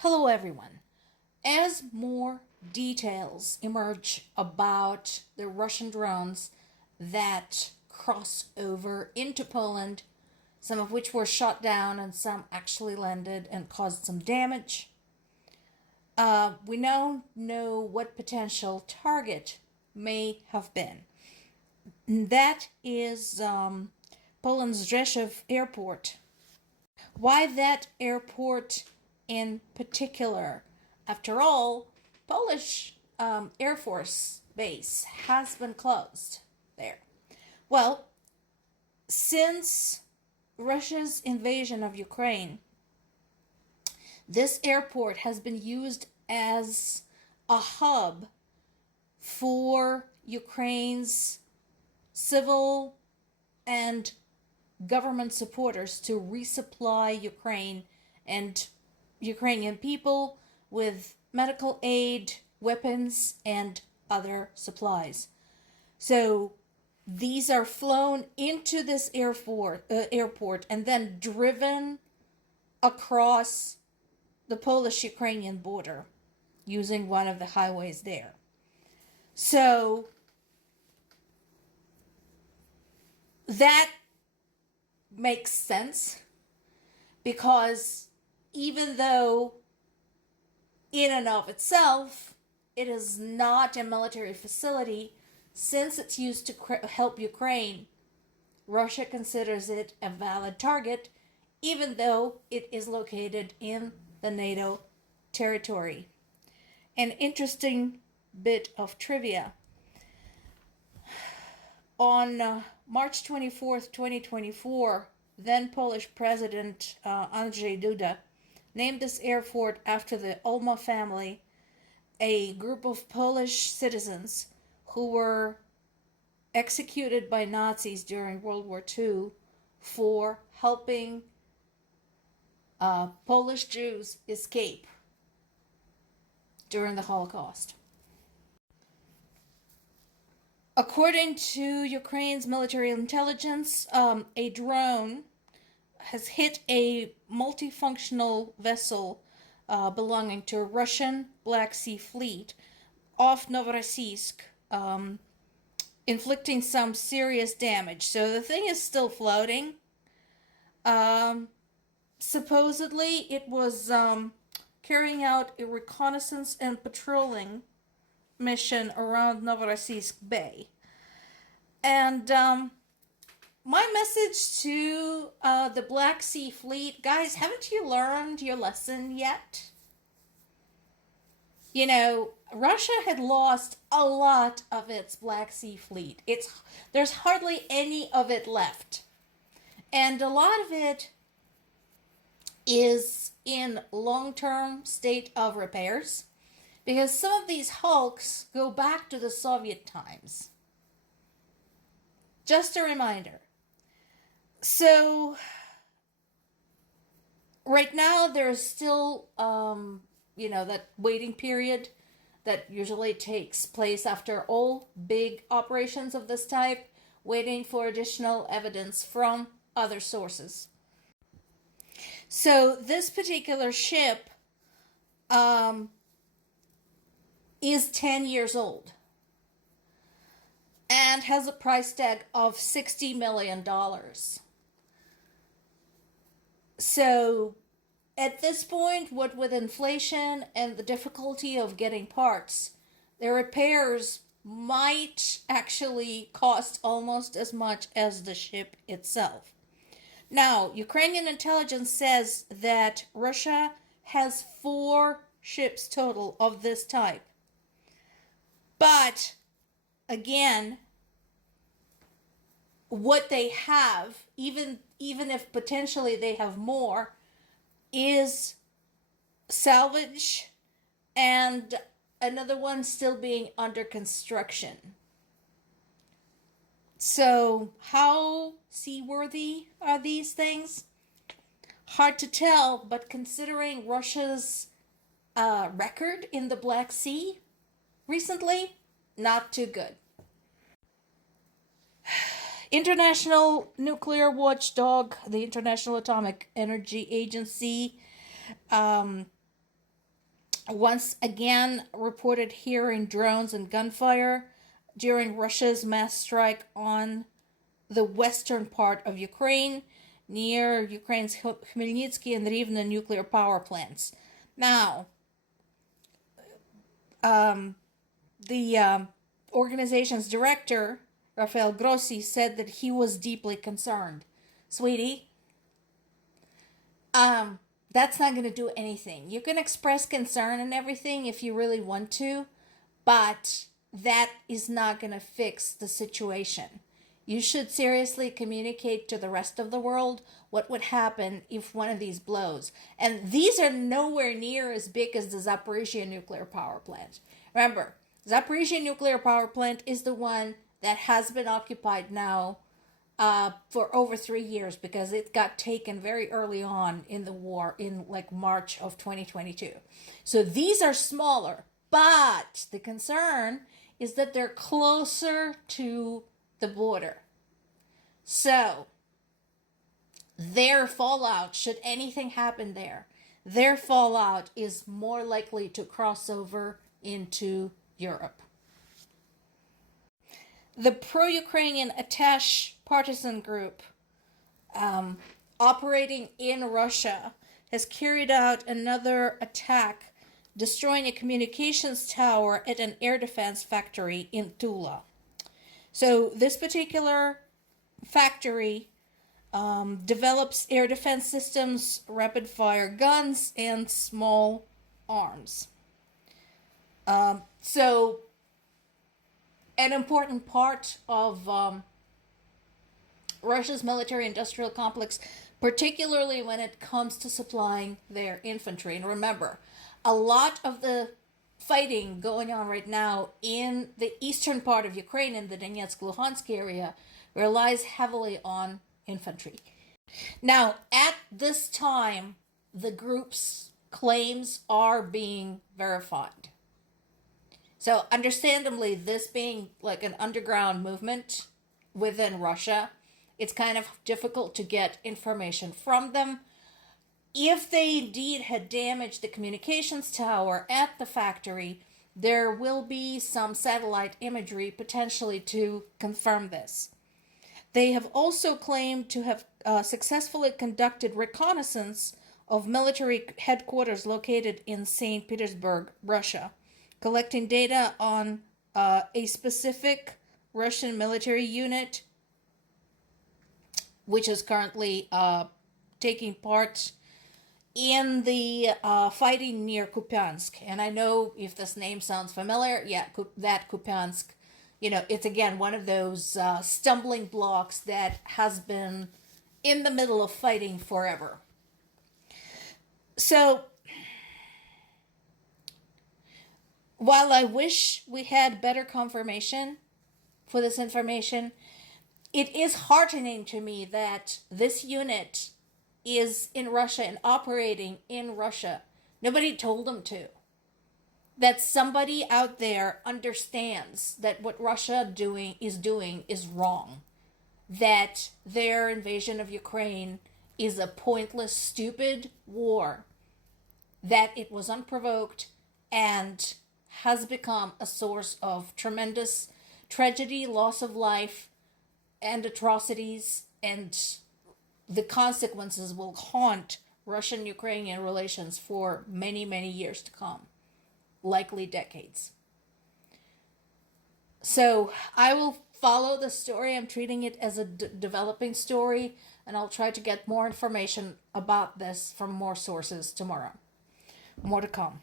Hello, everyone. As more details emerge about the Russian drones that cross over into Poland, some of which were shot down and some actually landed and caused some damage, we now know what potential target may have been. That is Poland's Rzeszów airport. Why that airport in particular? After all, Polish Air Force base has been closed there. Well, since Russia's invasion of Ukraine, this airport has been used as a hub for Ukraine's civil and government supporters to resupply Ukraine and Ukrainian people with medical aid, weapons, and other supplies. So these are flown into this airport and then driven across the Polish-Ukrainian border using one of the highways there. So that makes sense because even though in and of itself it is not a military facility, since it's used to help Ukraine, Russia considers it a valid target even though it is located in the NATO territory. An interesting bit of trivia. On March 24th, 2024, then Polish President Andrzej Duda named this airport after the Ulma family, a group of Polish citizens who were executed by Nazis during World War II for helping Polish Jews escape during the Holocaust. According to Ukraine's military intelligence, a drone has hit a multifunctional vessel belonging to a Russian Black Sea Fleet off Novorossiysk, inflicting some serious damage. So the thing is still floating. Supposedly, it was carrying out a reconnaissance and patrolling mission around Novorossiysk Bay. And my message to the Black Sea Fleet, guys, haven't you learned your lesson yet? You know, Russia had lost a lot of its Black Sea Fleet. There's hardly any of it left. And a lot of it is in long-term state of repairs because some of these hulks go back to the Soviet times. Just a reminder. So, right now there's still, that waiting period that usually takes place after all big operations of this type, waiting for additional evidence from other sources. So, this particular ship is 10 years old and has a price tag of $60 million. So, at this point, what with inflation and the difficulty of getting parts, the repairs might actually cost almost as much as the ship itself. Now, Ukrainian intelligence says that Russia has 4 ships total of this type. But, again, what they have, even if potentially they have more, is salvage and another one still being under construction. So, how seaworthy are these things? Hard to tell, but considering Russia's record in the Black Sea recently, not too good. International nuclear watchdog, the International Atomic Energy Agency, once again reported hearing drones and gunfire during Russia's mass strike on the western part of Ukraine, near Ukraine's Khmelnytsky and Rivne nuclear power plants. Now, the organization's director, Rafael Grossi, said that he was deeply concerned. Sweetie, that's not going to do anything. You can express concern and everything if you really want to, but that is not going to fix the situation. You should seriously communicate to the rest of the world what would happen if one of these blows. And these are nowhere near as big as the Zaporizhia nuclear power plant. Remember, Zaporizhia nuclear power plant is the one that has been occupied now for over 3 years because it got taken very early on in the war in like March of 2022. So these are smaller, but the concern is that they're closer to the border. So their fallout, should anything happen there, their fallout is more likely to cross over into Europe. The pro-Ukrainian Atash partisan group operating in Russia has carried out another attack, destroying a communications tower at an air defense factory in Tula. So this particular factory develops air defense systems, rapid fire guns, and small arms. So an important part of Russia's military-industrial complex, particularly when it comes to supplying their infantry. And remember, a lot of the fighting going on right now in the eastern part of Ukraine, in the Donetsk-Luhansk area, relies heavily on infantry. Now, at this time, the group's claims are being verified. So, understandably, this being like an underground movement within Russia, it's kind of difficult to get information from them. If they indeed had damaged the communications tower at the factory, there will be some satellite imagery potentially to confirm this. They have also claimed to have successfully conducted reconnaissance of military headquarters located in St. Petersburg, Russia, collecting data on a specific Russian military unit, which is currently taking part in the fighting near Kupiansk. And I know if this name sounds familiar, that Kupiansk, it's again one of those stumbling blocks that has been in the middle of fighting forever. So, while I wish we had better confirmation for this information, it is heartening to me that this unit is in Russia and operating in Russia. Nobody told them to. That somebody out there understands that what Russia is wrong. That their invasion of Ukraine is a pointless, stupid war. That it was unprovoked and has become a source of tremendous tragedy, loss of life, and atrocities, and the consequences will haunt Russian-Ukrainian relations for many, many years to come, likely decades. So I will follow the story. I'm treating it as a developing story, and I'll try to get more information about this from more sources tomorrow. More to come.